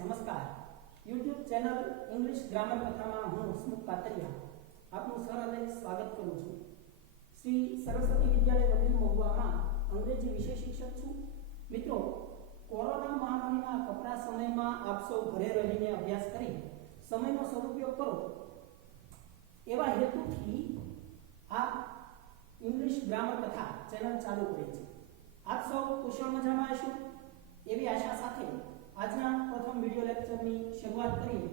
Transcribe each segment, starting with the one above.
નમસ્કાર YouTube channel English grammar કથામાં હું હસમુખ કાતરિયા આપનું સહૃદય સ્વાગત કરું છું. શ્રી સરસ્વતી વિદ્યાલય વડલી મહુવામાં અંગ્રેજી વિષય શિક્ષક છું. મિત્રો, કોરોના મહામારીના કપરા સમયમાં આપ સૌ ઘરે રહીને અભ્યાસ કરી સમયનો સદુપયોગ કરો એવા હેતુથી આ ઇંગ્લિશ ગ્રામર કથા ચેનલ ચાલુ કરી છે. આપ સૌ કુશળ મજામાં હશો એવી આશા સાથે આજના પ્રથમ વિડિયો લેક્ચરની શરૂઆત કરીએ.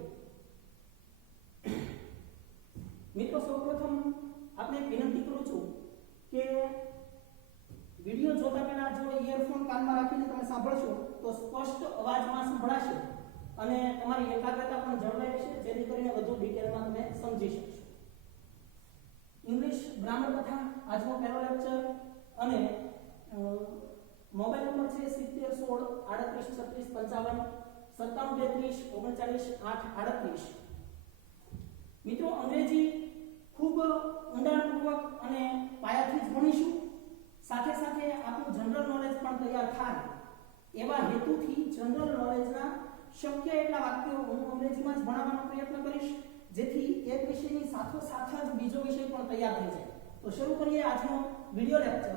મિત્રો, સૌપ્રથમ આપણે વિનંતી કરું છું કે વિડિયો જોતા પહેલા જો ઇયરફોન કાનમાં રાખીને તમે સાંભળશો તો સ્પષ્ટ અવાજમાં સંભળાશે અને તમારી એકાગ્રતા પણ જળવાઈ રહેશે, જેથી કરીને વધુ ડિટેલમાં તમે સમજી શકશો. ઇંગ્લિશ ગ્રામર કથા આજનો પહેલો લેક્ચર અને મોબાઈલ નંબર છે 70 16 38 36 55 97 32 39 8 38. મિત્રો, અંગ્રેજી ખૂબ ઊંડાણપૂર્વક અને પાયાથી જ ભણીશું. સાથે સાથે આપણું જનરલ નોલેજ પણ તૈયાર થાય એવા હેતુથી જનરલ નોલેજના શક્ય એટલા વાક્યો હું અંગ્રેજીમાં જ ભણાવવાનો પ્રયત્ન કરીશ, જેથી એક વિષયની સાથોસાથ જ બીજો વિષય પણ તૈયાર થઈ જાય. તો શરૂ કરીએ આજનો વિડિયો લેક્ચર.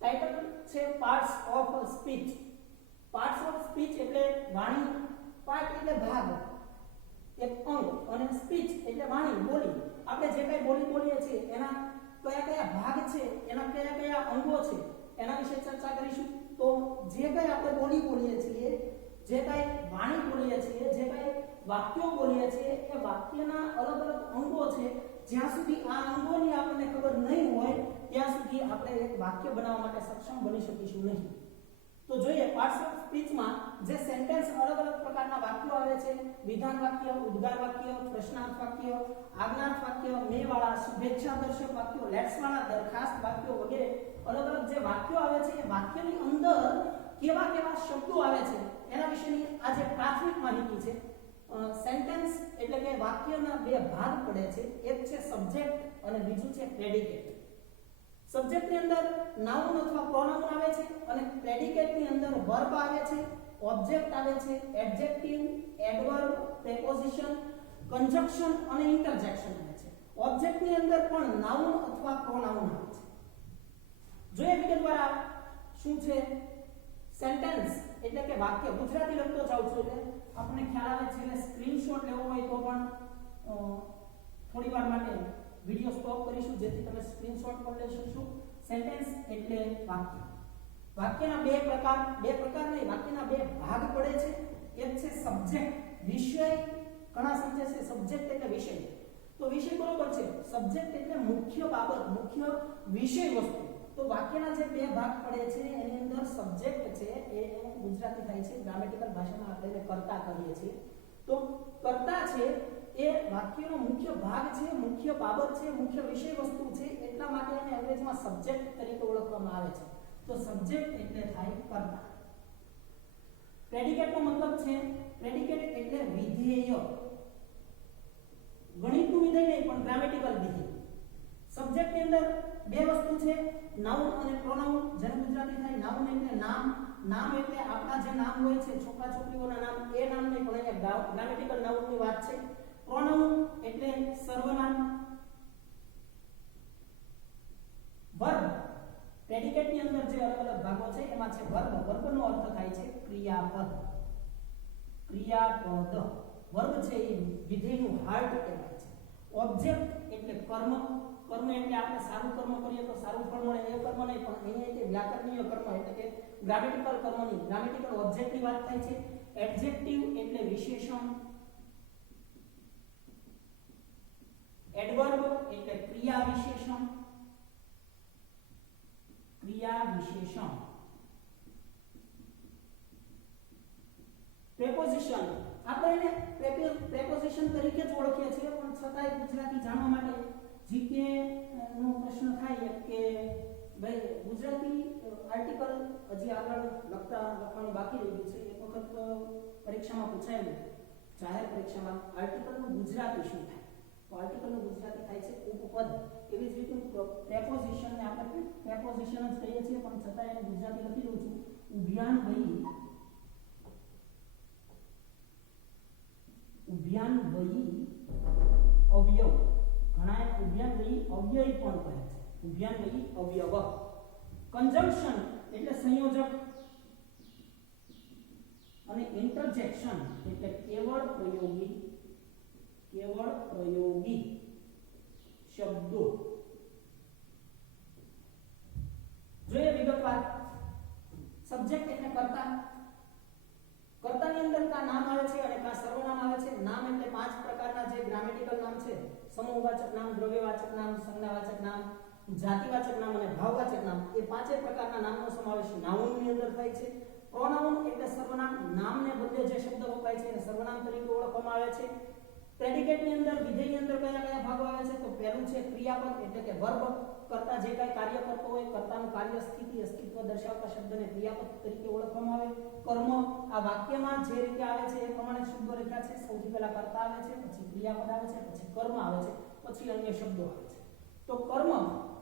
ટાઇટલ છે parts of speech. Parts of speech એટલે વાણી, પાર્ટ એટલે ભાગ, એક અંગ, અને સ્પીચ એટલે વાણી, બોલી. આપણે જે કંઈ બોલીએ છીએ એના કયા કયા ભાગ છે, એના કયા કયા અંગો છે, એના વિશે ચર્ચા કરીશું. તો જે કંઈ આપણે બોલીએ છીએ, જે કંઈ વાણી બોલીએ છીએ, જે કંઈ વાક્યો બોલીએ છીએ, એ વાક્યના અલગ અલગ અંગો છે. જ્યાં સુધી આ અંગોની આપણને ખબર નહીં હોય ત્યાં સુધી આપણે એક વાક્ય બનાવવા માટે સક્ષમ બની શકીશું નહીં. તો જોઈએ, પાર્ટ્સ ઓફ સ્પીચમાં જે સેન્ટેન્સ અલગ અલગ પ્રકારના વાક્યો આવે છે, વિધાન વાક્ય, ઉદ્ગાર વાક્ય, પ્રશ્નાર્થ વાક્ય, આજ્ઞાર્થ વાક્ય, મે વાળા, શુભેચ્છા દર્શક વાક્યો, લેટ્સ વાળા, દરખાસ્ત વાક્યો વગેરે અલગ અલગ જે વાક્યો આવે છે, એ વાક્યની અંદર કેવા કેવા શબ્દો આવે છે એના વિશેની આ જે પ્રાથમિક માહિતી છે. સેન્ટેન્સ એટલે કે વાક્યના બે ભાગ પડે છે, એક છે સબ્જેક્ટ અને બીજું છે પ્રેડિકેટ. સબ્જેક્ટની અંદર નાઉન અથવા પ્રોનાઉન આવે છે અને પ્રેડિકેટની અંદર વર્બ આવે છે, ઓબ્જેક્ટ આવે છે, એડજેક્ટિવ, એડવર્બ, પ્રેપોઝિશન, કન્જંક્શન અને ઇન્ટરજેક્શન આવે છે. ઓબ્જેક્ટની અંદર પણ નાઉન અથવા પ્રોનાઉન આવે છે. જોઈએ વિગતવાર શું છે સેન્ટેન્સ એટલે કે વાક્ય. ગુજરાતી લખતો જાઉં છું એટલે આપણને ખ્યાલ આવે છે. એટલે સ્ક્રીનશોટ લેવો હોય તો પણ થોડી વાર માટે વિડિયો સ્ટોપ કરીશું, જેથી તમે સ્ક્રીનશોટ પણ લઈ શકશો. સેન્ટેન્સ એટલે વાક્ય. વાક્યના બે પ્રકાર નહીં, વાક્યના બે ભાગ પડે છે. એક છે સબ્જેક્ટ, વિષય. ઘણા સમજે છે સબ્જેક્ટ એટલે વિષય, તો વિષય બરોબર છે. સબ્જેક્ટ એટલે મુખ્ય બાબત, મુખ્ય વિષય વસ્તુ. તો વાક્યના જે બે ભાગ પડે છે એની અંદર સબ્જેક્ટ છે એ ગુજરાતી થાય છે, ગ્રામેટિકલ ભાષામાં આપણે એને કર્તા કહીએ છીએ. તો કર્તા છે એ વાક્યનો મુખ્ય ભાગ છે, મુખ્ય બાબત છે, મુખ્ય વિષય વસ્તુ છે. એટલા માટે એને અંગ્રેજીમાં સબ્જેક્ટ તરીકે ઓળખવામાં આવે છે. તો સબ્જેક્ટ એટલે થાય કર્તા. પ્રેડિકેટનો મતલબ છે, પ્રેડિકેટ એટલે વિધેય. ગણિતનું વિધેય નહીં, પણ ગ્રામેટિકલ વિધેય. સબ્જેક્ટની અંદર બે વસ્તુ છે, નાઉન અને પ્રોનાઉન. જેને ગુજરાતી થાય નાઉન એટલે નામ. નામ એટલે આપણા જે નામ હોય છે, છોકરા છોકરીઓના નામ, એ નામ નહીં, પણ અહીંયા ગ્રામેટિકલ નાઉનની વાત છે. પ્રોનાઉન એટલે સર્વનામ. વર્બ, પ્રેડિકેટની અંદર જે અલગ અલગ ભાગો છે એમાં છે વર્બ. વર્બનો અર્થ થાય છે ક્રિયાપદ. ક્રિયાપદ વર્બ છે એ વિધેયનું હાર્ટ કહેવાય છે. ઓબ્જેક્ટ એટલે કર્મ. કર્મ એટલે આપણે સારું કર્મ કરીએ તો સારું ફળ મળે, એ કર્મ નહીં, પણ અહીંયા તે વ્યાકરણીય કર્મ એટલે કે ગ્રામેટિકલ કર્મની, ગ્રામેટિકલ ઓબ્જેક્ટની વાત થાય છે. એડજેક્ટિવ એટલે વિશેષણ. એડવર્બ એટલે ક્રિયા વિશેષણ. ક્રિયા વિશેષણ. પ્રેપોઝિશન આપણે એને પ્રેપોઝિશન તરીકે જ ઓળખીએ છીએ, પણ છતાંય ગુજરાતી જાણવા માટે જીકે નો પ્રશ્ન થાય કે ભાઈ ગુજરાતી આર્ટિકલ હજી આગળ લખવાની બાકી રહી ગયું છે. એક વખત પરીક્ષામાં પૂછાયેલું, જાહેર પરીક્ષામાં, આર્ટિકલનું ગુજરાતી શું થાય? તો આર્ટિકલનું ગુજરાતી થાય છે ઉપપદ. એવી જ રીતે પ્રેપોઝિશનને આપણે પ્રેપોઝિશન જ કહીએ છીએ, પણ છતાં એને ગુજરાતી લખી દઉં છું. ઉભ્યાન વહી અભ્યાન્વી અવયવ. કન્જંક્શન એટલે સંયોજક અને ઇન્ટરજેક્શન એટલે કેવળ પ્રયોગી શબ્દો. જોઈએ વિગતવાર. સબ્જેક્ટ એટલે કર્તા. કર્તાની અંદર કા નામ આવે છે અને કા સર્વનામ આવે છે. નામ એટલે પાંચ પ્રકારના જે ગ્રામેટિકલ નામ છે: સમૂહવાચક નામ, દ્રવ્યવાચક નામ, સંજ્ઞાવાચક નામ, જાતિવાચક નામ અને ભાવવાચક નામ. એ પાંચેય પ્રકારના નામનો સમાવેશ નાઉનની અંદર થાય છે. પ્રોનાઉન એટલે સર્વનામ. નામને બદલે જે શબ્દ વપરાય છે એને સર્વનામ તરીકે ઓળખવામાં આવે છે. પ્રેડિકેટની અંદર, વિધેયની અંદર કયા કયા ભાગો આવે છે? તો પહેલું છે ક્રિયાપદ એટલે કે વર્બ. કર્તા જે કાંઈ કાર્ય કરતો હોય, કર્તાનું કાર્ય, સ્થિતિ, અસ્તિત્વ દર્શાવતા શબ્દને ક્રિયાપદ તરીકે ઓળખવામાં આવે. કર્મ આ વાક્યમાં જે રીતે આવે છે એ પ્રમાણે શબ્દો લખ્યા છે. સૌથી પહેલા કર્તા આવે છે, પછી ક્રિયાપદ આવે છે, પછી કર્મ આવે છે, પછી અન્ય શબ્દો આવે છે. તો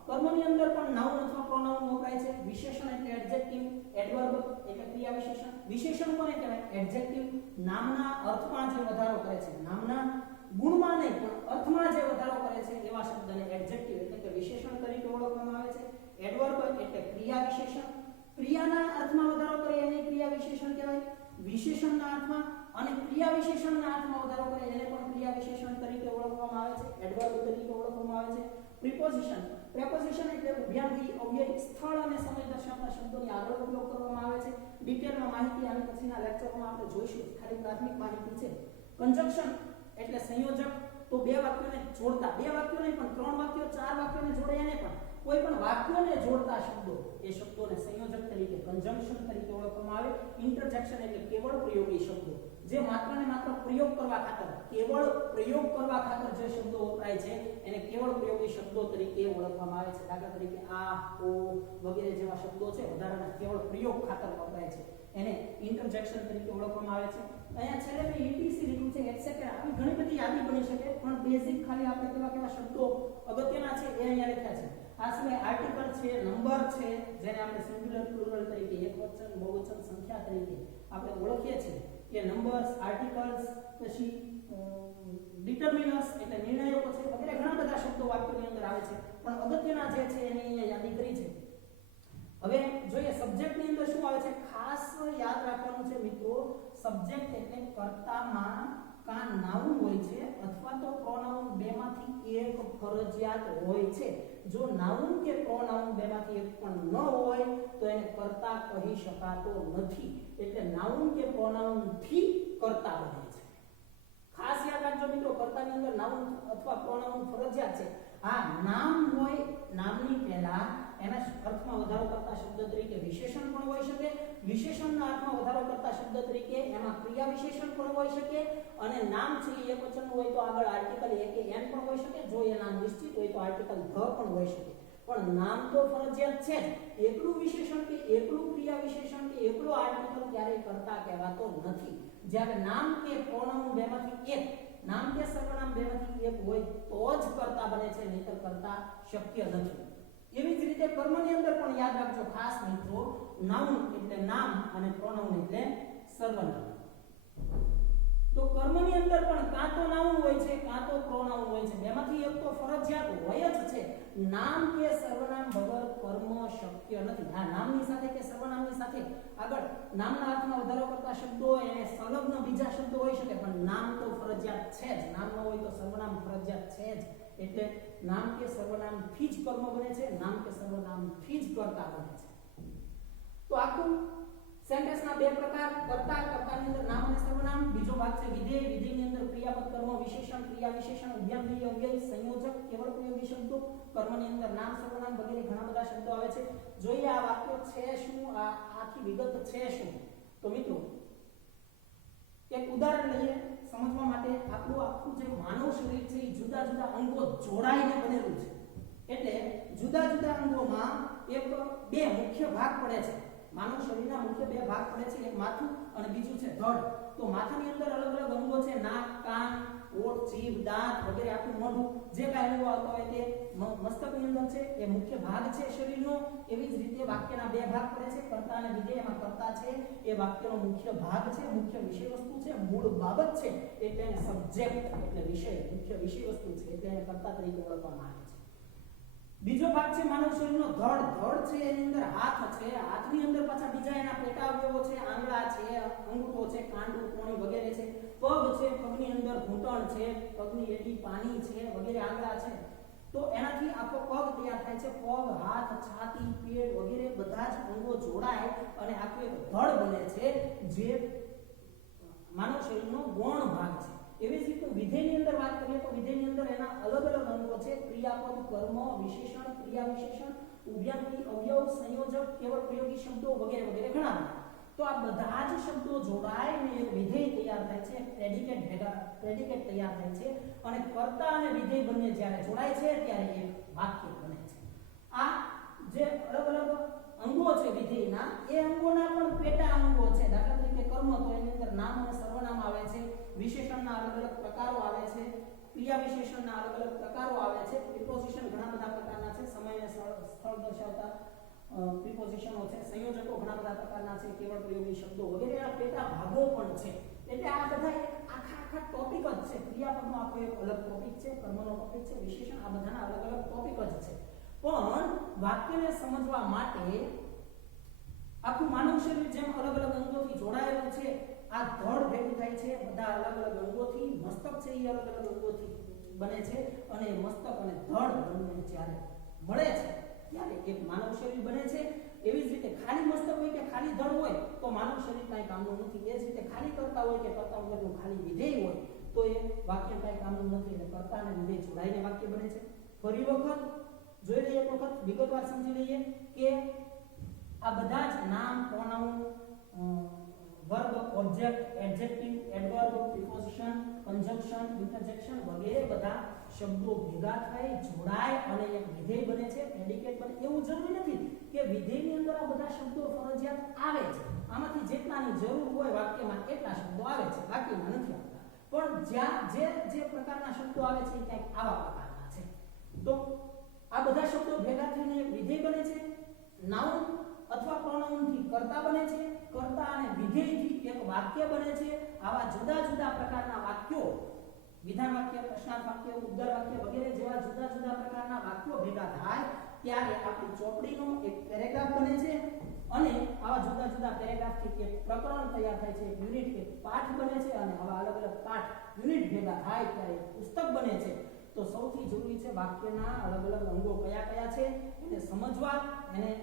કર્મની અંદર પણ નાઉન અથવા પ્રોનાઉન વપરાય છે. વિશેષણ એટલે એડજેક્ટિવ, એડવર્બ એટલે ક્રિયા વિશેષણ. વિશેષણ કોને કહેવાય? એડજેક્ટિવ. નામના અર્થમાં જે વધારો કરે છે, નામના ગુણમાં નહીં પણ અર્થમાં જે વધારો કરે છે એવા શબ્દને એડજેક્ટિવ એટલે કે વિશેષણ તરીકે ઓળખવામાં આવે છે. એડવર્બ એટલે ક્રિયા વિશેષણ. ક્રિયાના અર્થમાં વધારો કરે એને ક્રિયા વિશેષણ કહેવાય. વિશેષણના અર્થમાં અને ક્રિયા વિશેષણના અર્થમાં વધારો કરે એને પણ ક્રિયા વિશેષણ તરીકે ઓળખવામાં આવે છે, એડવર્બ તરીકે ઓળખવામાં આવે છે. પ્રિપોઝિશન. પ્રેપોઝિશન એટલે ઉભયાન્વી અવ્યય, સ્થળ અને સમય દર્શાવતા શબ્દોની આગળ ઉપયોગ કરવામાં આવે છે. ડિટેલમાં માહિતી આની પછીના લેક્ચરમાં આપણે જોઈશું, ખાલી પ્રાથમિક માહિતી છે. કન્જંક્શન એટલે સંયોજક. તો બે વાક્યોને જોડતા, બે વાક્યો નહીં પણ ત્રણ વાક્યો, ચાર વાક્યોને જોડે એને પણ કોઈ પણ વાક્યોને જોડતા શબ્દો, એ શબ્દોને સંયોજક તરીકે કન્જંક્શન તરીકે ઓળખવામાં આવે. ઇન્ટરજેક્શન એટલે કેવળ પ્રયોગી શબ્દો, જે માત્ર ને માત્ર પ્રયોગ કરવા ખાતર, કેવળ પ્રયોગ કરવા ખાતર જે શબ્દો વપરાય છે એને કેવળ પ્રયોગી શબ્દો તરીકે ઓળખવામાં આવે છે. દાખલા તરીકે આ, ઓ વગેરે જેવા શબ્દો છે વધારાના કેવળ પ્રયોગ ખાતર વપરાય છે એને ઇન્ટરજેક્શન તરીકે ઓળખવામાં આવે છે. અહીંયા છેલ્લે મેં ETC લીધું છે, એટસેટ્રા. આવી ઘણી બધી યાદી બની શકે પણ બેઝિક ખાલી આપણે કેવા કેવા શબ્દો અગત્યના છે એ અહીંયા લખ્યા છે. આ સિવાય આર્ટિકલ છે, નંબર છે, જેને આપણે સિંગ્યુલર પ્લુરલ તરીકે, એકવચન, બહુવચન, સંખ્યા તરીકે આપણે ઓળખીએ છીએ. એ નંબર્સ, આર્ટિકલ્સ, પછી ડિટર્મિનર્સ એટલે નિર્ણયકો છે, વગેરે ઘણા બધા શબ્દો વાક્યની અંદર આવે છે પણ અગત્યના જે છે એની અહીંયા યાદી કરી છે. હવે જોઈએ સબ્જેક્ટની અંદર શું આવે છે. ખાસ યાદ રાખવાનું છે મિત્રો, સબ્જેક્ટ એટલે કર્તામાં કા નાઉન હોય છે અથવા તો પ્રોનાઉન, બેમાંથી એક ફરજિયાત હોય છે. જો નાઉન કે પ્રોનાઉન બેમાંથી એક પણ ન હોય તો એને કર્તા કહી શકાતો નથી. એટલે નાઉન કે પ્રોનાઉન થી કર્તા બને છે. ખાસ યાદ રાખજો મિત્રો, કર્તાની અંદર નાઉન અથવા પ્રોનાઉન ફરજિયાત છે. હા, નામ હોય, નામની પહેલા એના અર્થમાં વધારો કરતા શબ્દ તરીકે વિશેષણ પણ હોઈ શકે. વિશેષણના અર્થમાં વધારો કરતા શબ્દ તરીકે એમાં ક્રિયા વિશેષણ પણ હોઈ શકે. અને નામ છે એકવચન હોય તો આગળ આર્ટિકલ એ કે એન પણ હોઈ શકે. જો એ નામ નિશ્ચિત હોય તો આર્ટિકલ ધ પણ હોઈ શકે. પણ નામ તો ફરજિયાત છે જ. એકલું વિશેષણ કે એકલું ક્રિયા વિશેષણ કે એકલું આર્ટિકલ ક્યારેય કર્તા કહેવાતો નથી. જ્યારે નામ કે પ્રોનાઉન બેમાંથી એક, નામ કે સર્વનામ બેમાંથી એક હોય તો જ કર્તા બને છે, નહીતર કર્તા શક્ય નથી. એવી જ રીતે કર્મની અંદર પણ યાદ રાખજો ખાસ મિત્રો, નાઉન એટલે નામ અને પ્રોનાઉન એટલે સર્વનામ. તો કર્મની અંદર પણ કાં તો નાઉન હોય છે કાં તો પ્રોનાઉન હોય છે, બેમાંથી એક તો ફરજિયાત હોય જ છે. નામ કે સર્વનામ વગર કર્મ શક્ય નથી. હા, નામની સાથે કે સર્વનામની સાથે આગળ નામના અર્થમાં વધારો કરતા શબ્દો એને સંલગ્ન બીજા શબ્દો હોઈ શકે પણ નામ તો ફરજિયાત છે જ. નામ ન હોય તો સર્વનામ ફરજિયાત છે જ. એટલે નામ કે સર્વનામ થી જ કર્મ બને છે, નામ કે સર્વનામ થી જ કર્તા બને છે. તો આખું સેન્ટેન્સના બે પ્રકાર, કર્તા, કર્તાની અંદર નામ અને સર્વનામ. બીજો ભાગ છે વિધેય, વિધેયની અંદર ક્રિયાપદ, કર્મ, વિશેષણ, ક્રિયા વિશેષણ, ઉભયાન્વી અવ્યય, સંયોજક, કેવળ પ્રયોગી શબ્દો. કર્મની અંદર નામ, સર્વનામ વગેરે ઘણા બધા શબ્દો આવે છે. જોઈએ આ વાક્યો છે શું, આ આખી વિગત છે શું. તો મિત્રો એક ઉદાહરણ લઈએ સમજવા માટે. આપણું આખું જે માનવ શરીર છે એ જુદા જુદા અંગો જોડાઈને બનેલું છે. એટલે જુદા જુદા અંગોમાં એક બે મુખ્ય ભાગ પડે છે. માનવ શરીરના મુખ્ય બે ભાગ પડે છે, એક માથું અને બીજું છે ધડ. તો માથાની અંદર અલગ અલગ અંગો છે, નાક, કાન, ઓઠ, જીભ, દાંત વગેરે આખું મોઢું, જે કાંઈ અંગો આવતા હોય તે મસ્તકની અંદર છે, એ મુખ્ય ભાગ છે શરીરનો. એવી જ રીતે વાક્યના બે ભાગ પડે છે, કર્તા અને વિધેય. એમાં કર્તા છે એ વાક્યનો મુખ્ય ભાગ છે, મુખ્ય વિષય વસ્તુ છે, મૂળ બાબત છે, એટલે એને સબ્જેક્ટ એટલે વિષય, મુખ્ય વિષય વસ્તુ છે, એટલે એને કર્તા તરીકે ઓળખવામાં આવે છે. બીજો ભાગ છે માનવ શરીરનો ધડ. ધડ છે એની અંદર હાથ છે, હાથની અંદર પાછા બીજા એના પેટા અવયવો છે, આંગળા છે, અંગૂઠો છે, કાંડું, કોણી વગેરે છે. પગ છે, પગની અંદર ઘૂંટણ છે, પગની એડી પાની છે વગેરે આંગળા છે. તો એનાથી આખો પગ તૈયાર થાય છે. પગ, હાથ, છાતી, પેટ વગેરે બધા જ અંગો જોડાય અને આખું એક ધડ બને છે, જે માનવ શરીરનો ગૌણ ભાગ છે. એવી જ રીતે વિધેયની અંદર વાત કરીએ તો વિધેયની અંદર એના અલગ અલગ અંગો છે. ક્રિયાપદ, કર્મ, વિશેષણ, ક્રિયા વિશેષણ, ઉભયાંકી, અવયવ, સંયોજક, કેવળ પ્રયોગી શબ્દો વગેરે વગેરે ઘણા બધા. તો આ બધા જ શબ્દો જોડાઈને એક વિધેય તૈયાર થાય છે, પ્રેડિકેટ તૈયાર થાય છે અને કર્તા અને વિધેય બંને જ્યારે જોડાય છે ત્યારે એક વાક્ય બને છે. આ જે અલગ અલગ અંગો છે વિધેયના, એ અંગોના પણ પેટા અંગો છે. દાખલા તરીકે કર્મ, તો એની અંદર નામ અને સર્વનામ આવે છે. વિશેષણના અલગ અલગ પ્રકારો આવે છે. ક્રિયા વિશેષણના અલગ અલગ પ્રકારો આવે છે. પ્રિપોઝિશન ઘણા બધા પ્રકારના છે, સમય અને સ્થળ દર્શાવતા પ્રિપોઝિશનો છે. સંયોજકો ઘણા બધા પ્રકારના છે, કેવળ પ્રયોગી શબ્દો વગેરેના પેટા ભાગો પણ છે. એટલે આ બધા એક આખા ટોપિક જ છે. ક્રિયાપદનો આખો એક અલગ ટોપિક છે, કર્મનો ટોપિક છે, વિશેષણ, આ બધાના અલગ અલગ ટોપિક જ છે. પણ વાક્યને સમજવા માટે આખું માનવ શરીર જેમ અલગ અલગ અંગોથી જોડાયેલું છે, આ ધડ ભેગું થાય છે બધા અલગ અલગ અંગોથી. મસ્તક છે એ અલગ અલગ અંગોથી બને છે અને મસ્તક અને ધડ બંને જ્યારે મળે છે ત્યારે એક માનવ શરીર બને છે. એવી જ રીતે ખાલી મસ્તક હોય કે ખાલી ધડ હોય તો માનવ શરીર કાંઈ કામનું નથી. એ જ રીતે ખાલી કરતા હોય કે કરતા વગરનું ખાલી વિધેય હોય તો એ વાક્ય કાંઈ કામનું નથી. એટલે કર્તા અને વિધેય જોડાઈને વાક્ય બને છે. ફરી વખત જોઈ લઈએ, એક વખત વિગતવાર સમજી લઈએ કે આ બધા જ નામ, pronoun, verb, object, adjective, adverb, preposition, conjunction, interjection વગેરે બધા શબ્દો ભેગા થઈ જોડાય અને એક વિધેય બને છે, પ્રેડિકેટ બને. એવું જરૂરી નથી કે વિધેયની અંદર આ બધા શબ્દો ફરજિયાત આવે છે. આમાંથી જેટલાની જરૂર હોય વાક્યમાં એટલા શબ્દો આવે છે, બાકીના નથી આવતા. પણ જ્યાં જે પ્રકારના શબ્દો આવે છે એ કંઈક આવા પ્રકારના છે. તો આ બધા શબ્દો ભેગા થઈને એક વિધેય બને છે. નાઉન અથવા પ્રોનાઉનથી કર્તા બને છે. કર્તા અને વિધેયથી એક વાક્ય બને છે. આવા જુદા જુદા પ્રકારના વાક્યો, વિધાન વાક્ય, પ્રશ્નાર્થ વાક્ય, ઉદ્ગાર વાક્ય વગેરે જેવા જુદા જુદા પ્રકારના વાક્યો ભેગા થાય ત્યારે આપણી ચોપડીનો એક પેરેગ્રાફ બને છે અને આવા જુદા જુદા પેરેગ્રાફથી એક પ્રકરણ તૈયાર થાય છે, એક યુનિટ, એક પાઠ બને છે અને આવા અલગ અલગ પાઠ, યુનિટ ભેગા થાય ત્યારે એક પુસ્તક બને છે. તો સૌથી જરૂરી છે વાક્યના અલગ અલગ અંગો કયા કયા છે એને સમજવા,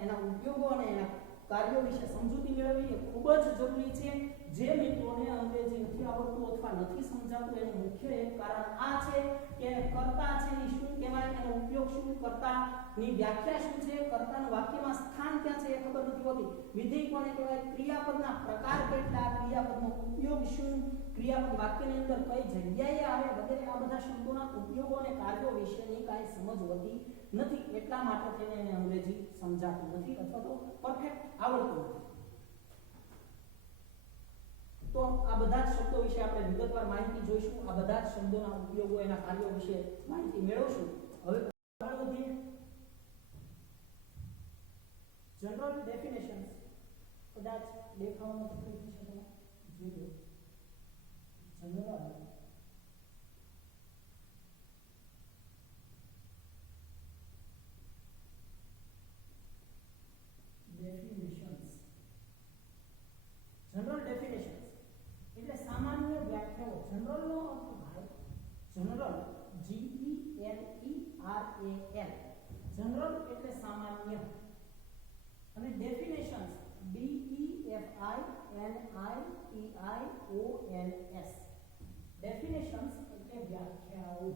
એના ઉપયોગો અને એના કાર્યો વિશે સમજૂતી મેળવવી એ ખૂબ જ જરૂરી છે. જે મિત્રોને અંગ્રેજી નથી આવડતું અથવા નથી સમજાતું એનું મુખ્ય એક કારણ આ છે કે કર્તા છે એ શું કહેવાય, એનો ઉપયોગ શું, કર્તાની વ્યાખ્યા શું છે, કર્તાનું વાક્યમાં સ્થાન ક્યાં છે એ ખબર નથી હોતી. વિધેય કોને કહેવાય, ક્રિયાપદના પ્રકાર કેટલા, ક્રિયાપદનો ઉપયોગ શું, ક્રિયાપદ વાક્યની અંદર કઈ જગ્યાએ આવે વગેરે આ બધા શબ્દોના ઉપયોગો અને કાર્યો વિશેની કાંઈ સમજ હોતી નથી. એટલા માટે તેને એને અંગ્રેજી સમજાતું નથી અથવા તો પરફેક્ટ આવડતું નથી. તો આ બધા જ શબ્દો વિશે આપણે વિગતવાર માહિતી જોઈશું. આ બધા જ શબ્દોના ઉપયોગો, એના કાર્યો વિશે માહિતી મેળવશું. હવે આગળ વધીએ. General definitions. કદાચ દેખાવામાં તકલીફ થશે તો જોઈએ. General definitions. જનરલ ડેફિનેશન્સ એટલે સામાન્ય વ્યાખ્યાઓ. જનરલ નો અર્થ થાય જનરલ, GENERAL. જનરલ એટલે સામાન્ય અને ડેફિનેશન્સ DEFINITIONS. ડેફિનેશન્સ એટલે વ્યાખ્યાઓ,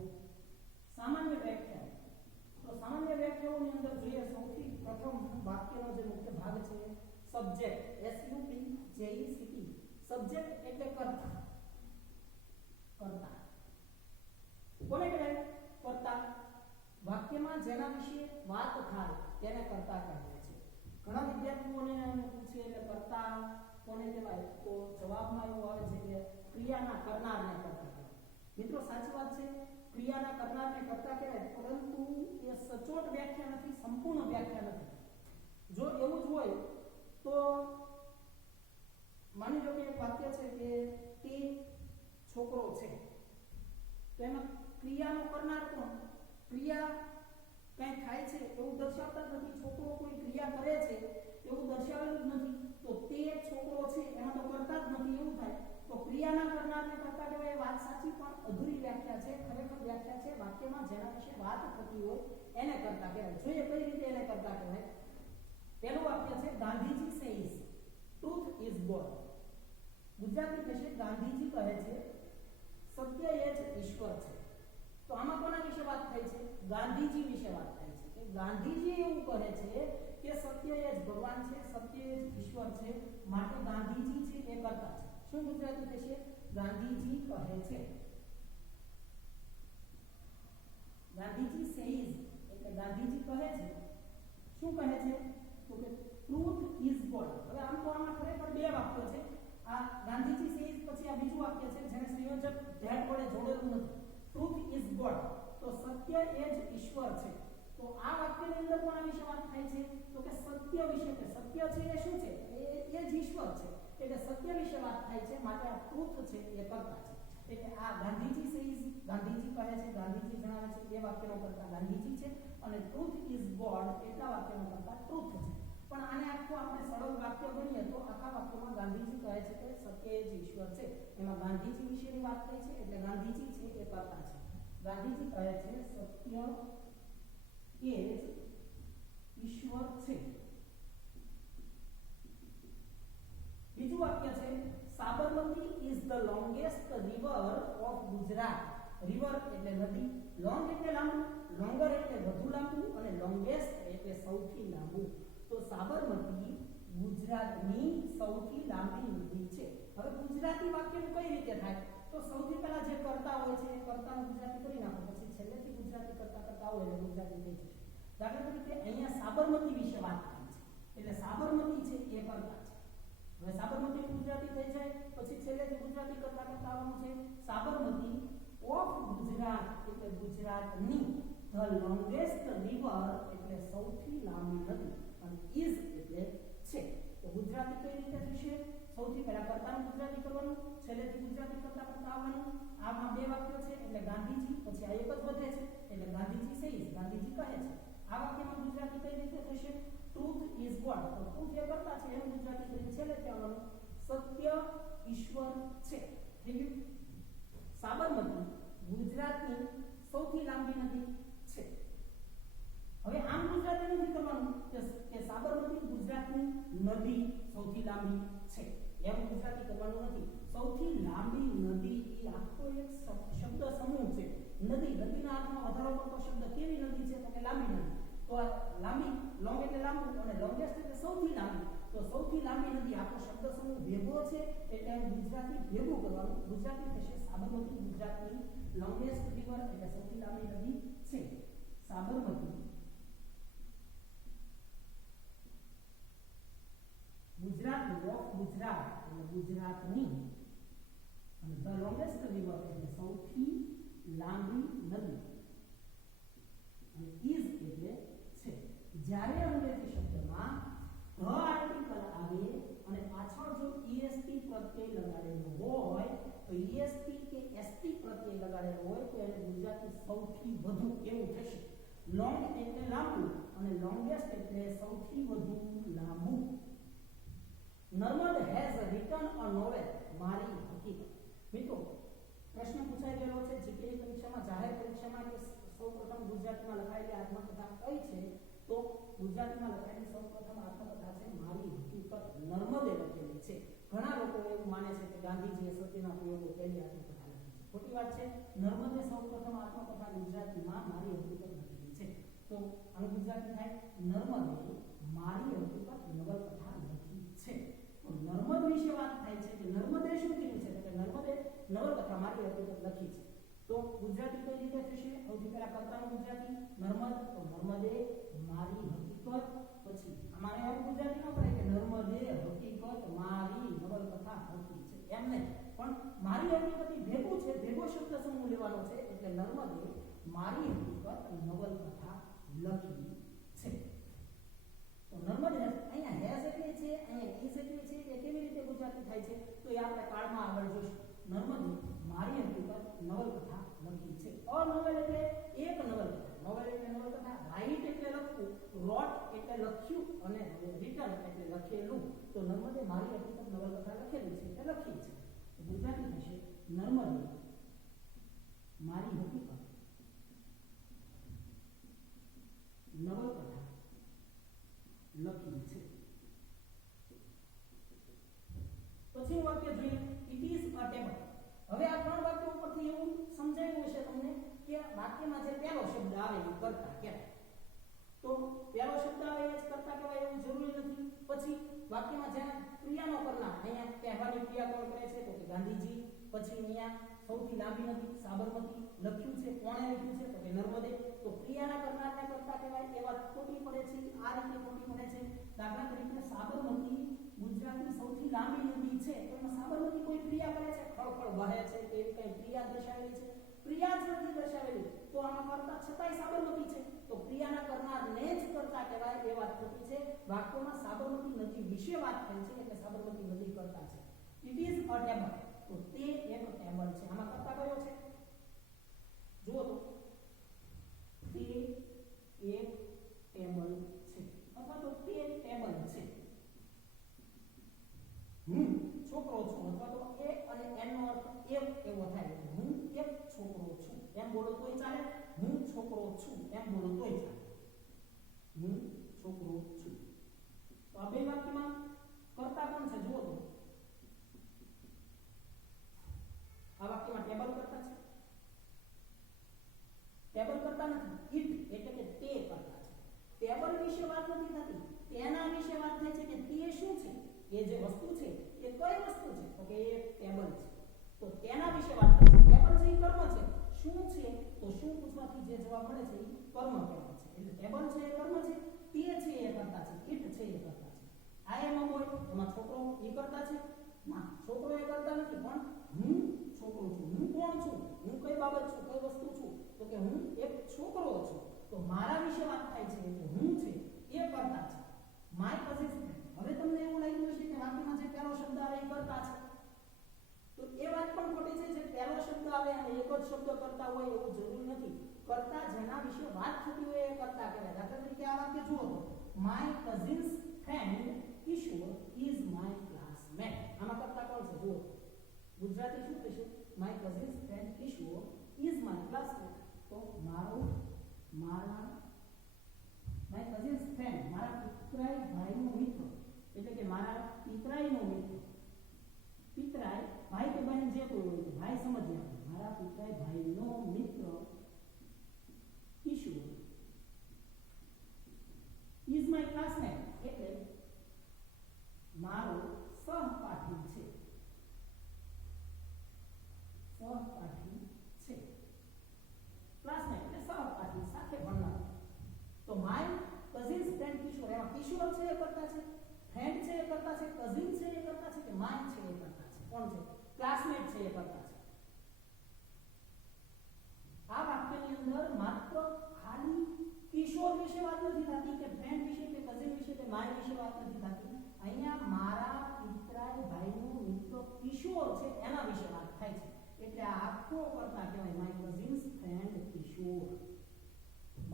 સામાન્ય વ્યાખ્યાઓ. તો સામાન્ય વ્યાખ્યાઓની અંદર જોઈએ સૌથી પ્રથમ વાક્યનો જે મુખ્ય ભાગ છે સબ્જેક્ટ, SUBJECT. સબ્જેક્ટ એટલે કર્તા. કર્તા કોને કહેવાય? કર્તા. વાક્યમાં જેના વિશે વાત થાય તેને કર્તા કહે છે. ઘણા વિદ્યાર્થીઓને પૂછીએ એટલે કર્તા કોને કહેવાય તો જવાબમાં એવું આવે છે કે ક્રિયાના કરનારને કર્તા કહેવાય. મિત્રો સાચી વાત છે, ક્રિયાના કરનારને કર્તા કહેવાય, પરંતુ એ સચોટ વ્યાખ્યા નથી, સંપૂર્ણ વ્યાખ્યા નથી. જો એવું જ હોય તો માની લો કે એક વાક્ય છે કે તે છોકરો છે, તો એમાં ક્રિયાનો કરનાર કોણ? ક્રિયા કંઈ થાય છે એવું દર્શાવતા જ નથી, છોકરો કોઈ ક્રિયા કરે છે એવું દર્શાવેલું જ નથી, તો તે છોકરો છે એમાં તો કરતા જ નથી એવું થાય, તો ક્રિયાના કરનારને કરતા કહેવાય. વાત સાચી પણ અધૂરી વ્યાખ્યા છે. ખરેખર વ્યાખ્યા છે વાક્યમાં જેના વિશે વાત થતી હોય એને કરતા કહેવાય. જોઈએ કઈ રીતે એને કરતા કહેવાય. પહેલું વાક્ય છે Gandhiji says truth is God. Gujarati થશે ગાંધીજી કહે છે સત્ય એ જ ઈશ્વર છે. તો આમાં કોના વિશે વાત થાય છે? ગાંધીજી વિશે વાત થાય છે કે ગાંધીજી એવું કહે છે કે સત્ય એ જ ભગવાન છે, સત્ય એ જ ઈશ્વર છે, માટે ગાંધીજી છે એ કરતા છે. શું ગુજરાતી થશે? ગાંધીજી કહે છે. ગાંધીજી સેઝ એટલે ગાંધીજી કહે છે. શું કહે છે? તો કે ટ્રુથ ઇઝ ગોડ. હવે આમ તો આમાં ખરેખર બે વાક્યો છે. આ ગાંધીજી સેઝ પછી આ બીજું વાક્ય છે જેને સંયોજક ધેટ વડે જોડેલું નથી. ટ્રુથ ઇઝ ગોડ, તો સત્ય એ જ ઈશ્વર છે. તો આ વાક્યની અંદર કોના વિશે વાત થાય છે? તો કે સત્ય વિશે. કે સત્ય છે એ શું છે? એ જ ઈશ્વર છે. એટલે સત્ય વિશે વાત થાય છે, માટે આ ટ્રુથ છે એ કરતા છે. એટલે આ ગાંધીજી સેઝ ગાંધીજી કહે છે, ગાંધીજી જણાવે છે, બે વાક્યનો કરતા ગાંધીજી છે, અને ટ્રુથ ઇઝ ગોડ એટલા વાક્યનો કરતા ટ્રુથ છે. પણ આને આખું આપણે સરળ વાક્ય ગણીએ તો આખા વાક્યમાં ગાંધીજી કહે છે કે સત્ય એ જ ઈશ્વર છે. એમાં ગાંધીજી વિશેની વાત થઈ છે એટલે ગાંધીજી છે એ કરતા છે. ગાંધીજી કહે છે સત્ય એ જ ઈશ્વર છે. બીજું વાક્ય છે Sabarmati is the longest river of Gujarat. River એટલે નદી, લોંગ એટલે લાંબુ, લોંગર એટલે વધુ લાંબુ, અને લોંગેસ્ટ એટલે સૌથી લાંબુ. તો સાબરમતી ગુજરાતની સૌથી લાંબી નદી છે. હવે ગુજરાતી વાક્યનું કઈ રીતે થાય? તો સૌથી પહેલા જે કરતા હોય છે એ કરતાનું ગુજરાતી કરી નાખો, પછી છેલ્લેથી ગુજરાતી કરતા હોય એટલે ગુજરાતી થઈ જશે. દાખલા તરીકે અહીંયા સાબરમતી વિશે વાત થાય છે એટલે સાબરમતી છે એ કરતા છે. હવે સાબરમતીનું ગુજરાતી થઈ જાય પછી છેલ્લેથી ગુજરાતી કરતા આવવાનું છે સાબરમતી ઓફ ગુજરાત એટલે ગુજરાતની, ધ લોંગેસ્ટ રિવર એટલે સૌથી લાંબી નદી, અને ઇઝ એટલે છે. તો ગુજરાતી કઈ રીતે થશે? સૌથી પહેલા કરતાનું ગુજરાતી કરવાનું, છેલ્લેથી ગુજરાતી કરતા આવવાનું. આમાં બે વાક્યો છે એટલે ગાંધીજી, પછી આ એક જ વધે છે એટલે ગાંધીજી સેઝ ગાંધીજી કહે છે. આ વાક્યમાં ગુજરાતી કઈ રીતે થશે? Truth is God. તો ટ્રુથ એ કરતા છે એનું ગુજરાતી કરીને છેલ્લે આવવાનું સત્ય ઈશ્વર છે. થઈ ગયું? સાબરમતી ગુજરાતની સૌથી લાંબી નદી છે. હવે આમ ગુજરાતી નથી કરવાનું કે સાબરમતી ગુજરાતની નદી સૌથી લાંબી છે, એમ ગુજરાતી કરવાનું નથી. સૌથી લાંબી નદી એ આખો એક શબ્દ સમૂહ છે. નદીના અર્થમાં વધારો કરતો શબ્દ કેવી નદી છે? તો કે લાંબી નદી. તો આ લાંબી, લોંગ એટલે લાંબુ, અને લોંગેસ્ટ એટલે સૌથી લાંબી. તો સૌથી લાંબી નદી આખો શબ્દ સમૂહ ભેગો છે એટલે ગુજરાતી ભેગું કરવાનું. ગુજરાતી થશે સાબરમતી ગુજરાતની લોંગેસ્ટ રિવર એટલે સૌથી લાંબી નદી છે. સાબરમતી ગુજરાતની, ઓફ ગુજરાત એટલે ગુજરાતની, અને ધ લોંગેસ્ટ રિવર એટલે સૌથી લાંબી નદી, અને ઇઝ એટલે છે. જ્યારે અંગ્રેજી શબ્દમાં ધ આર્ટિકલ આવે અને પાછળ જો ઈએસટી પ્રત્યય લગાડેલો હોય તો ઈએસટી કે એસટી પ્રત્યય લગાડેલો હોય તો એને ગુજરાતી સૌથી વધુ એવું થશે. લોંગ એટલે લાંબુ, અને લોંગેસ્ટ એટલે સૌથી વધુ લાંબુ. Narmad has return a novel, મારી હકીકત. મિત્રો પ્રશ્ન પૂછાઈ ગયેલો છે જીકેની પરીક્ષામાં, જાહેર પરીક્ષામાં કે સૌપ્રથમ ગુજરાતીમાં લખાયેલી આત્મકથા કઈ છે? તો ગુજરાતીમાં લખાયેલી સૌપ્રથમ આત્મકથા છે મારી હકીકત, નર્મદે લખેલી છે. ઘણા લોકો એવું માને છે કે ગાંધીજીએ સત્યના પ્રયોગો પહેલી આત્મકથા લખી છે. ખોટી વાત છે. નર્મદે સૌપ્રથમ આત્મકથા ગુજરાતીમાં મારી હકીકત લખેલી છે. તો આનું ગુજરાતી થાય નર્મદે મારી હકીકત નવલકથા લખી છે. તો નર્મદ વિશે વાત થાય છે કે નર્મદે શું કર્યું છે? તો કે નર્મદે નવલકથા મારી હકીકત લખી છે. તો ગુજરાતી કઈ રીતે થશે? સૌથી પહેલા કરતાનું ગુજરાતી નર્મદ, તો નર્મદે મારી હકીકત. પછી અમારે એવું ગુજરાતી ન પડે કે નર્મદે હકીકત મારી નવલકથા લખી છે, એમ નહીં. પણ મારી હકીકત ભેગું છે, ભેગો શબ્દ સમૂહ લેવાનો છે એટલે નર્મદે મારી હકીકત નવલકથા લખી છે. તો નર્મદ અહીંયા હેઝ એટલે છે, અહીંયા ઇઝ એટલે છે, એ કેવી રીતે ગુજરાતી થાય છે? તો એ આપણે કાળમાં આગળ જોઈશું. નર્મદે મારી હકીકત નવલકથા લખી છે. અ નોવેલ એટલે એક નવલકથા, નોવેલ એટલે નવલકથા, રાઈટ એટલે લખવું, રોટ એટલે લખ્યું અને રિટર્ન એટલે લખેલું. તો નર્મદે મારી હકીકત નવલકથા લખેલી છે એટલે લખી છે. ગુજરાતી થશે નર્મદે મારી હકીકત નવલકથા લખી છે. પછી વાક્ય જોઈએ, ઇટ ઇઝ અ ટેબલ. હવે આ ત્રણ વાક્યો ઉપરથી એવું સમજાયું હશે તમને કે વાક્યમાં જે પહેલો શબ્દ આવે એ કરતા કહેવાય. તો પહેલો શબ્દ આવે એ જ કરતા કહેવાય એવું જરૂરી નથી. પછી વાક્યમાં જ્યાં ક્રિયાનો કરનાર, અહીંયા કહેવાની ક્રિયા કોણ કરે છે તો કે ગાંધીજી. પછી અહીંયા સૌથી લાંબી નદી સાબરમતી લખ્યું છે, કોણે લખ્યું છે તો કે નર્મદે. તો ક્રિયાના કરનારને કરતા કહેવાય એ વાત ખોટી પડે છે, આ રીતે ખોટી પડે છે. દાખલા તરીકે સાબરમતી ગુજરાતની સૌથી લાંબી નદી છે, તો એમાં સાબરમતી કોઈ ક્રિયા કરે છે, ખળખળ વહે છે કે એવી કઈ ક્રિયા દર્શાવેલી છે? ક્રિયા જ નથી દર્શાવેલી. તો આમાં કરતા છતાંય સાબરમતી છે, તો ક્રિયાના કરનારને જ કરતા કહેવાય એ વાત ખોટી છે. વાક્યમાં સાબરમતી નદી વિશે વાત થઈ છે એટલે સાબરમતી નદી કરતા છે. ઇટ ઇઝ અ ટેબલ, તો તે એક ટેબલ છે. આમાં કરતા કયો છે? જુઓ તો તે એક ટેબલ છે અથવા તો તે ટેબલ છે. હું છોકરો છું અથવા તો એ અને એન નો અર્થ એક એવો થાય. હું એક છોકરો છું એમ બોલો તોય ચાલે, હું છોકરો છું એમ બોલો તોય ચાલે. હું છોકરો છું. તો આ બે વાક્યમાં કરતા કોણ છે? જુઓ તો આ વાક્યમાં ટેબલ કરતા છે, ટેબલ કરતા નથી. ઇટ એટલે કે તે કરતા છે. ટેબલ વિશે વાત નથી થતી, તેના વિશે વાત થાય છે કે તે શું છે, એ જે વસ્તુ છે એ કઈ વસ્તુ છે તો કે એ ટેબલ છે. તો તેના વિશે વાત થાય છે. ટેબલ છે એ કર્મ છે. શું છે તો શું પૂછવાથી જે જવાબ મળે છે એ કર્મ કહેવાય છે. એટલે ટેબલ છે એ કર્મ છે, તે છે એ કરતા છે, ઇટ છે એ કરતા છે. આઈ એમ અ બોય, એમાં છોકરો એ કરતા છે? ના, છોકરો એ કરતા નથી, પણ હું છોકરો છું. હું કોણ છું? હું કઈ બાબત છું, કઈ વસ્તુ છું તો કે હું એક છોકરો છું. તો મારા વિશે વાત થાય છે એટલે હું છે એ કરતા છે. My cousin. હવે તમને એવું લાગ્યું હશે કે વાક્યમાં જે પહેલો શબ્દ આવે એ કરતા છે, તો એ વાત પણ ખોટી છે. જે પહેલો શબ્દ આવે અને એક જ શબ્દ કરતા હોય એવું જરૂરી નથી. કરતા જેના વિશે વાત થતી હોય એ કરતા કહેવાય. દાખલા તરીકે આ વાક્ય જુઓ તો my cousins friend Kishore is my classmate. આમાં કરતા કોણ છે? જુઓ ગુજરાતી શું થશે? My cousins friend Kishore is my classmate. તો મારા માય કઝિન્સ ફ્રેન્ડ, મારા પિતરાઈ ભાઈનો મિત્ર, એટલે કે મારા પિતરાઈનો મિત્ર. પિતરાઈ ભાઈ કે બહેન જે કોઈ હોય, ભાઈ સમજીએ આપણે. મારા પિતરાઈ ભાઈનો મિત્ર કિશોર ઇઝ માય ક્લાસમેટ, એટલે મારો સહપાઠી છે. સહપાઠી છે. ક્લાસમેટ એટલે સહપાઠી, સાથે ભણનાર. તો માય કઝિન્સ ફ્રેન્ડ કિશોર, એમાં કિશોર છે એ કરતા છે, ફ્રેન્ડ છે એ કરતા છે, કઝિન છે એ કરતા છે કે માય છે એ કરતા છે? કોણ છે? ક્લાસમેટ છે એ કરતા છે. આ વાક્યની અંદર માત્ર ખાલી કિશોર વિશે વાત નથી થતી કે ફ્રેન્ડ વિશે કે કઝિન વિશે કે માય વિશે વાત નથી થતી. અહીંયા મારા પિતરાઈ ભાઈનો મિત્ર કિશોર છે એના વિશે વાત થાય છે. એટલે આ આખો કરતા કહેવાય માય કઝિન્સ ફ્રેન્ડ કિશોર.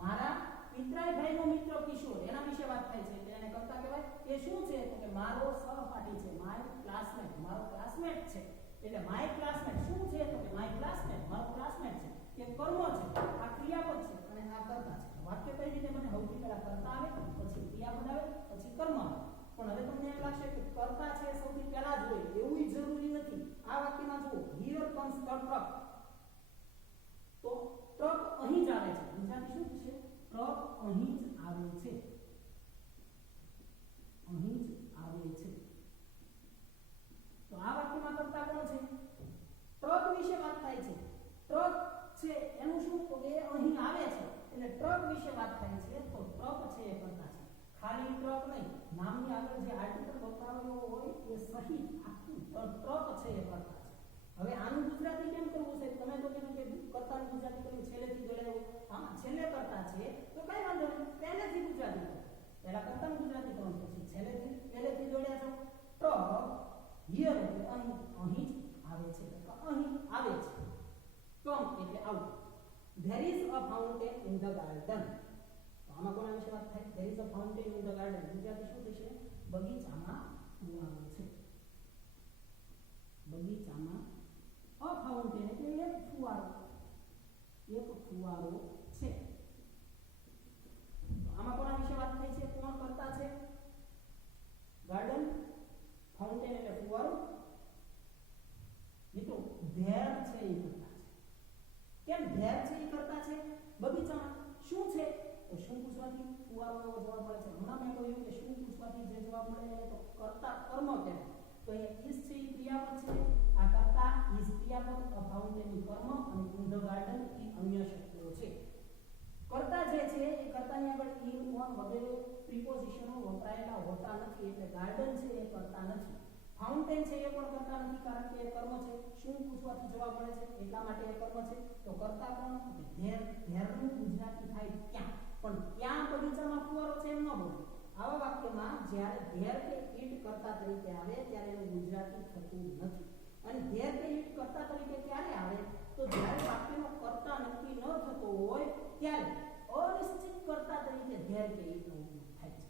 મારા પિતરાઈ ભાઈનો મિત્ર કિશોર એના વિશે વાત થાય છે એટલે એને કરતા કહેવાય. એ શું છે તો કે મારો સહપાઠી છે, માય ક્લાસમેટ, મારો ક્લાસમેટ છે. એટલે માય ક્લાસમેટ શું છે તો કે માય ક્લાસમેટ, મારો ક્લાસમેટ છે. એ કર્મ છે, આ ક્રિયાપદ છે અને આ કર્તા છે. વાક્ય કઈ રીતે બને? સૌથી પહેલા કર્તા આવે, પછી ક્રિયાપદ આવે, પછી કર્મ આવે. પણ હવે તમને એમ લાગશે કે કર્તા છે સૌથી પહેલા જ હોય, એવું જરૂરી નથી. આ વાક્યમાં જુઓ, હિયર કમ્સ ધ ટ્રક. તો ટ્રક અહીં જ આવે છે. ગુજરાતી શું છે? ટ્રક અહીં જ આવે છે. અહીં જ આવે છે. તો આ વાક્યમાં કરતા કોણ છે? ટ્રક વિશે વાત થાય છે. ટ્રક છે એનું શું તો એ અહીં આવે છે એટલે ટ્રક વિશે વાત થાય છે. તો ટ્રક છે એ કરતા છે. ખાલી ટ્રક નહીં, નામની આગળ જે આર્ટિકલ બતાવેલો હોય એ સહિત આખું ટ્રક છે એ કરતા છે. હવે આનું ગુજરાતી કેમ કરવું છે? તમે તો કીધું કે કરતાનું ગુજરાતી કર્યું છેલ્લેથી જોડાયો. હા, છેલ્લે કરતા છે તો કઈ વાંધો નહીં, પહેલેથી ગુજરાતી કરો. પહેલા કરતાનું ગુજરાતી કરો, પછી પહેલેથી જોડ્યા છો. ટ્રક હિયર એટલે અહીં જ આવે છે, અહીં આવે છે. કમ એટલે out. There is a fountain in the garden. આમાં કોના વિશે વાત થાય? there is a fountain in the garden. Gujarati શું થશે? બગીચામાં ફુવારો છે. બગીચામાં a fountain એટલે એક ફુવારો છે. આમાં કોના વિશે વાત થઈ છે? કોણ કરતા છે? ગાર્ડન, ફાઉન્ટેન એટલે ફુવારો. મિત્રો ધેર છે એ કરતા છે. કેમ ધેર છે એ કરતા છે? બગીચામાં શું છે? તો શું પૂછવાથી ફુવારોનો જવાબ મળે છે. હમણાં મેં કહ્યું કે શું પૂછવાથી જે જવાબ મળે એને તો કર્તા કર્મ કહેવાય. તો અહીંયા is છે એ ક્રિયાપદ છે. આ કર્તા is ક્રિયાપદ, a fountain ઈ કર્મ અને in the garden ઈ અન્ય શબ્દો છે. કર્તા જે છે એ કર્તાની આગળ in on વગેરે પ્રિપોઝિશનો વપરાયેલા હોતા નથી એટલે ગાર્ડન છે એ કર્તા નથી. ફાઉન્ટેન છે એ પણ કર્તા નથી કારણ કે એ કર્મ છે. શું પૂછવાથી જવાબ મળે છે એટલા માટે એ કર્મ છે. તો કર્તા કોણ? ધેર. ધેરનું ગુજરાતી થાય ક્યાં. પણ ક્યાં બગીચામાં ફુવારો છે એમ ન બોલો. આવા વાક્યમાં જ્યારે ધેર કે ઈટ કર્તા તરીકે આવે ત્યારે એનું ગુજરાતી થતું નથી. અને ધેર કે ઈટ કર્તા તરીકે ક્યારે આવે? તો જ્યારે વાક્યનો કર્તા નક્કી ન થતો હોય ત્યારે અનિશ્ચિત કર્તા તરીકે ધેર કે ઈટનો ઉપયોગ થાય છે.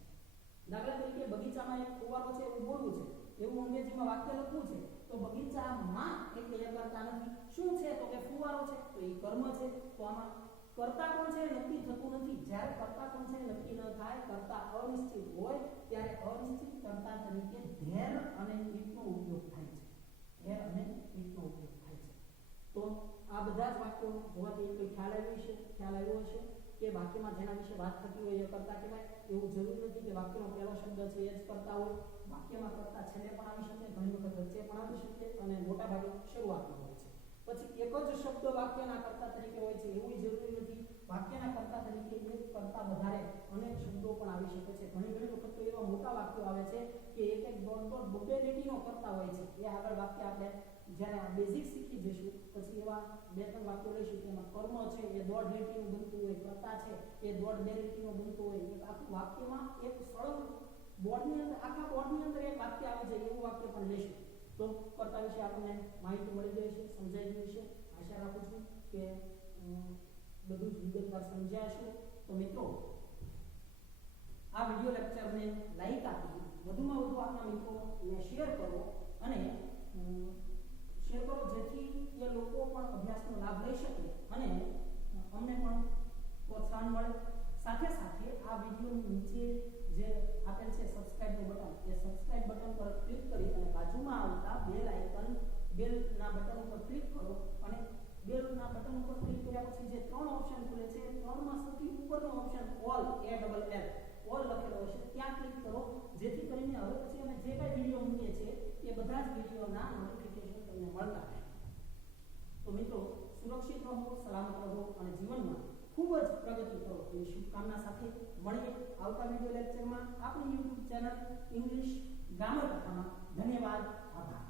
દાખલા તરીકે બગીચામાં એક ફુવારો છે એવું બોલવું છે, એવું અંગ્રેજીમાં વાક્ય લખવું છે તો બગીચામાં એટલે એ કર્તા નથી. શું છે? તો કે ફુવારો છે તો એ કર્મ છે. તો આમાં કર્તા કોણ છે નક્કી થતું નથી. જ્યારે કર્તા કોણ છે નક્કી ન થાય, કર્તા અનિશ્ચિત હોય ત્યારે અનિશ્ચિત કર્તા તરીકે ધેર અને ઈટનો ઉપયોગ થાય છે. ધેર અને ઈટનો ઉપયોગ થાય છે. તો આ બધા જ વાક્યો જોવાથી કોઈ ખ્યાલ આવ્યો હશે કે વાક્યમાં જેના વિશે વાત થતી હોય એ કર્તા કહેવાય. એવું જરૂરી નથી કે વાક્યનો પહેલો શબ્દ છે એ જ કર્તા હોય. વાક્યમાં કર્તા છેલ્લે પણ આવી શકે, ઘણી વખત વચ્ચે પણ આવી શકે અને મોટા ભાગે શરૂઆતમાં હોય છે. પછી એક જ શબ્દ વાક્યના કર્તા તરીકે હોય છે એવું જરૂરી નથી. વાક્યના કર્તા તરીકે એક કરતા વધારે અનેક શબ્દો પણ આવી શકે છે. ઘણી વખત તો એવા મોટા વાક્યો આવે છે કે એક ડોટ બબે લીટીનો કરતા હોય છે. એ આગળ વાક્ય આપણે જ્યારે આ બેઝિક શીખી જઈશું પછી એવા બે ત્રણ વાક્યો લઈશું કે એમાં કર્મ છે એ દોઢ લીટીનું બનતું હોય, કર્તા છે એ દોઢ બે લીટીનું બનતું હોય. એક આખું વાક્યમાં એક સળંગ બોર્ડની અંદર આખા બોર્ડની અંદર એક વાક્ય આવી જાય એવું વાક્ય પણ લઈશું. તો કર્તા વિશે આપણને માહિતી મળી ગઈ છે, સમજાઈ ગઈ છે. આશા રાખું છું કે બધું જ વિગતવાર સમજ્યા છો. તો મિત્રો આ વિડિયો લેક્ચરને લાઈક આપી વધુમાં વધુ આપના મિત્રોને શેર કરો અને જેથી એ લોકો પણ અભ્યાસનો લાભ લઈ શકે અને અમને પણ પ્રોત્સાહન મળે. સાથે સાથે આ વિડિયોની નીચે જે આપેલ છે સબસ્ક્રાઇબનું બટન, એ સબસ્ક્રાઇબ બટન પર ક્લિક કરી અને બાજુમાં આવતા બેલના બટન ઉપર ક્લિક કરો અને બેલના બટન ઉપર ક્લિક કર્યા પછી જે ત્રણ ઓપ્શન ખુલે છે ત્રણમાં સૌથી ઉપરનો ઓપ્શન ઓલ ઓલ લખેલો હશે ત્યાં ક્લિક કરો જેથી કરીને હવે પછી અમે જે કાંઈ વિડીયો મૂકીએ છીએ એ બધા જ વિડીયોના નોટિફિકેશન તમને મળતા રહે. તો મિત્રો સુરક્ષિત રહો, સલામત રહો અને જીવનમાં ખૂબ જ પ્રગતિ કરો એવી શુભકામના સાથે મળીએ આવતા વિડીયો લેક્ચરમાં આપણી YouTube ચેનલ ઇંગ્લિશ ગ્રામર કથામાં. ધન્યવાદ, આભાર.